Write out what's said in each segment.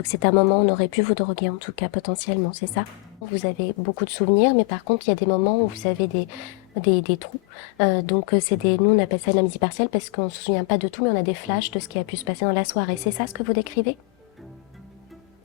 Donc c'est un moment où on aurait pu vous droguer en tout cas potentiellement, c'est ça? Vous avez beaucoup de souvenirs, mais par contre il y a des moments où vous avez des trous. Nous on appelle ça une amnésie partielle parce qu'on ne se souvient pas de tout, mais on a des flashs de ce qui a pu se passer dans la soirée. C'est ça ce que vous décrivez?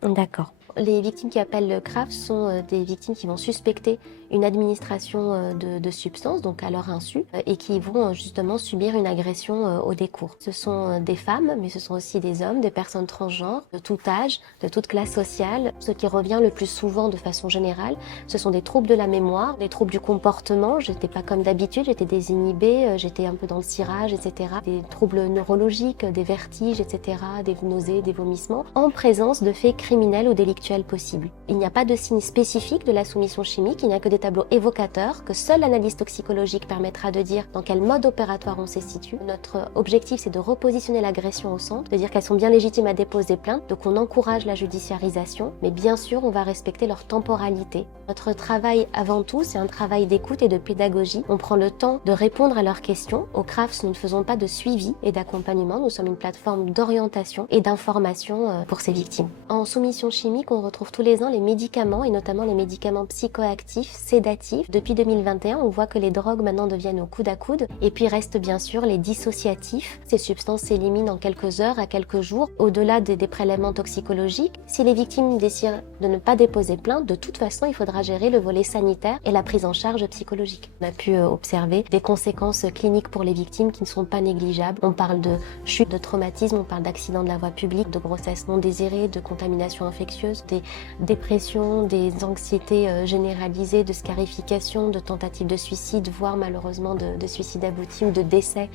D'accord. Les victimes qui appellent le CRAF sont des victimes qui vont suspecter une administration de substances, donc à leur insu, et qui vont justement subir une agression au décours. Ce sont des femmes, mais ce sont aussi des hommes, des personnes transgenres, de tout âge, de toute classe sociale. Ce qui revient le plus souvent de façon générale, ce sont des troubles de la mémoire, des troubles du comportement. J'étais pas comme d'habitude, j'étais désinhibée, j'étais un peu dans le cirage, etc. Des troubles neurologiques, des vertiges, etc., des nausées, des vomissements, en présence de faits criminels ou délictuels possibles. Il n'y a pas de signe spécifique de la soumission chimique, il n'y a que des tableaux évocateurs que seule l'analyse toxicologique permettra de dire dans quel mode opératoire on se situe. Notre objectif, c'est de repositionner l'agression au centre, de dire qu'elles sont bien légitimes à déposer plainte, donc on encourage la judiciarisation, mais bien sûr, on va respecter leur temporalité. Notre travail, avant tout, c'est un travail d'écoute et de pédagogie. On prend le temps de répondre à leurs questions. Au CRAFS, nous ne faisons pas de suivi et d'accompagnement, nous sommes une plateforme d'orientation et d'information pour ces victimes. En soumission chimique, on retrouve tous les ans les médicaments, et notamment les médicaments psychoactifs, sédatifs. Depuis 2021, on voit que les drogues maintenant deviennent au coude à coude, et puis restent bien sûr les dissociatifs. Ces substances s'éliminent en quelques heures à quelques jours, au-delà des prélèvements toxicologiques. Si les victimes décident de ne pas déposer plainte, de toute façon, il faudra gérer le volet sanitaire et la prise en charge psychologique. On a pu observer des conséquences cliniques pour les victimes qui ne sont pas négligeables. On parle de chute, de traumatisme, on parle d'accidents de la voie publique, de grossesse non désirée, de contamination infectieuse, des dépressions, des anxiétés généralisées, de scarification, de tentatives de suicide, voire malheureusement de suicide abouti ou de décès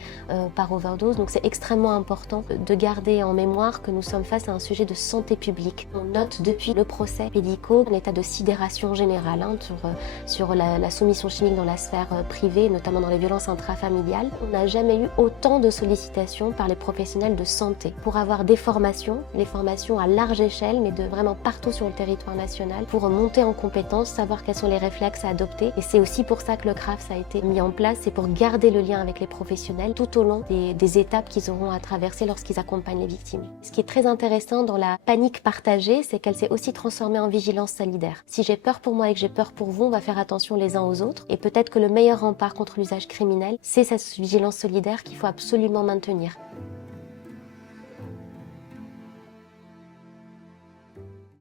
par overdose. Donc c'est extrêmement important de garder en mémoire que nous sommes face à un sujet de santé publique. On note depuis le procès Pédico un état de sidération générale sur la soumission chimique dans la sphère privée, notamment dans les violences intrafamiliales. On n'a jamais eu autant de sollicitations par les professionnels de santé pour avoir des formations, les formations à large échelle, mais de vraiment partout sur le territoire national, pour monter en compétences, savoir quels sont les réflexes à adopter. Et c'est aussi pour ça que le CRAFS a été mis en place, c'est pour garder le lien avec les professionnels tout au long des étapes qu'ils auront à traverser lorsqu'ils accompagnent les victimes. Ce qui est très intéressant dans la panique partagée, c'est qu'elle s'est aussi transformée en vigilance solidaire. Si j'ai peur pour moi et que j'ai peur pour vous, on va faire attention les uns aux autres. Et peut-être que le meilleur rempart contre l'usage criminel, c'est cette vigilance solidaire qu'il faut absolument maintenir.